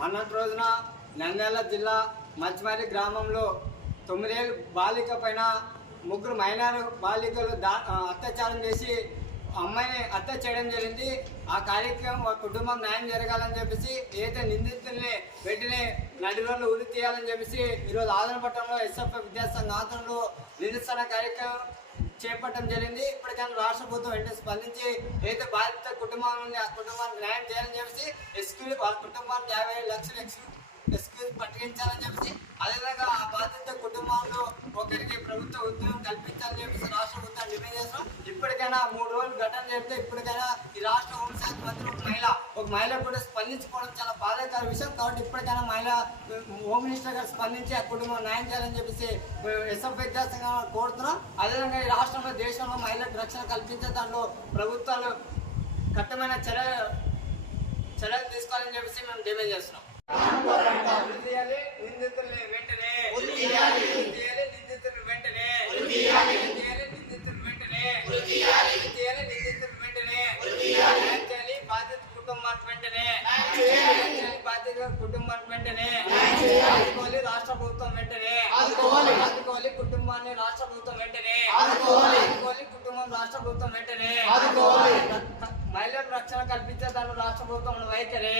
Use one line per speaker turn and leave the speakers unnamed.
మొన్నటి రోజున నంద్యాల జిల్లా మచ్చిమారి గ్రామంలో తొమ్మిదేళ్ళు బాలిక పైన ముగ్గురు మైనర్ బాలికలు దా అత్యాచారం చేసి అమ్మాయిని హత్య చేయడం జరిగింది. ఆ కార్యక్రమం ఆ కుటుంబం న్యాయం జరగాలని చెప్పేసి ఏదైతే నిందితుల్ని వెంటనే నడిలో ఉరి తీయాలని చెప్పేసి ఈరోజు ఆదరపట్నంలో ఎస్ఎఫ్ విద్యాసంఘ ఆధ్వర్యంలో నిరసన కార్యక్రమం చేపట్టడం జరిగింది. ఇప్పటికైనా రాష్ట్ర ప్రభుత్వం వెంటనే స్పందించి ఏదైతే బాధిత కుటుంబం ఉంది ఆ కుటుంబానికి న్యాయం చేయాలని చెప్పేసి ఎస్క్యూ వాళ్ళ కుటుంబానికి యాభై ఐదు లక్షలు ఎక్స్క్యూ ఎక్స్క్యూజ్ పట్టుకించాలని చెప్పేసి అదేవిధంగా ఆ బాధిత కుటుంబంలో ఒకరికి ప్రభుత్వ ఉద్యోగం కల్పించాలని చెప్పేసి రాష్ట్ర ప్రభుత్వం డిమాండ్ చేస్తున్నాం. ఇప్పటికైనా మూడు రోజులు ఘటన చెప్తే ఇప్పటికైనా ఈ రాష్ట్ర హోంశాఖ మంత్రి ఒక మహిళ ఒక మహిళ కూడా స్పందించుకోవడం చాలా బాధాకర విషయం. కాబట్టి ఇప్పటికైనా మహిళ హోమ్ మినిస్టర్ గారు స్పందించి ఆ కుటుంబం న్యాయం చేయాలని చెప్పేసి ఎస్ఎఫ్ విద్యాసంగా కోరుతున్నాం. అదేవిధంగా ఈ రాష్ట్రంలో దేశంలో మహిళలకు రక్షణ కల్పించే దాంట్లో ప్రభుత్వాలు కట్టమైన చర్య చర్యలు తీసుకోవాలని చెప్పేసి మేము డిమాండ్ చేస్తున్నాం. వెంటనే. బాధిత కుటుంబానికి వెంటనే. ఆదుకోవాలి రాష్ట్ర ప్రభుత్వం వెంటనే. ఆదుకోవాలి. కుటుంబాన్ని రాష్ట్ర ప్రభుత్వం వెంటనే. ఆదుకోవాలి. కుటుంబం రాష్ట్ర ప్రభుత్వం వెంటనే. మహిళలకు రక్షణ కల్పించే దాని రాష్ట్ర ప్రభుత్వం వైఖరి.